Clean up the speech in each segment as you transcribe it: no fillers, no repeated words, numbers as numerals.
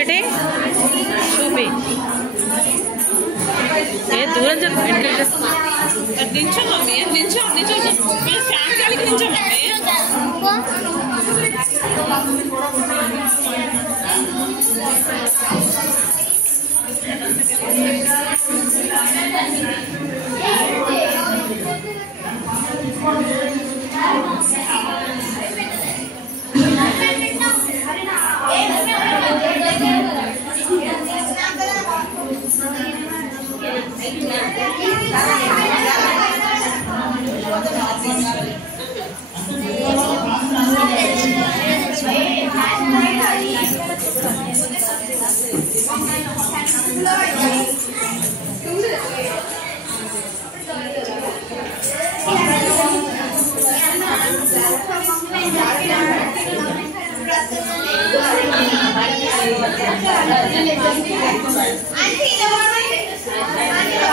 చూపెట్టి చూపి ఏ దూరం చెప్పు నించో మమ్మీ నించో నించో ఫ్యాన్ గాలికి నించో మమ్మీ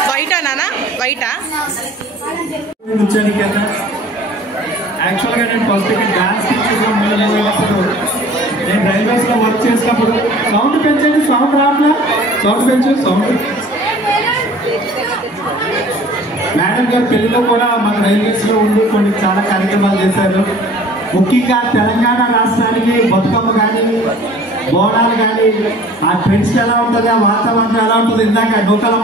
వైటా నానా వైటా యాక్చువల్గా నేను ఫస్ట్ డాన్స్ టీచర్ప్పుడు నేను రైల్వేస్లో వర్క్ చేసినప్పుడు సౌండ్ పెంచండి సౌండ్ రావట్లా సౌండ్ పెంచు సౌండ్ మేడం గారు పెళ్లిలో కూడా మన రైల్వేస్లో ఉండి కొన్ని చాలా కార్యక్రమాలు చేశారు. ముఖ్యంగా తెలంగాణ రాష్ట్రానికి బతుకమ్మ కానీ బోనాలు కానీ ఆ ట్రెండ్స్ ఎలా ఉంటుంది, ఆ వాతావరణం ఎలా ఉంటుంది, ఇందాక నూకల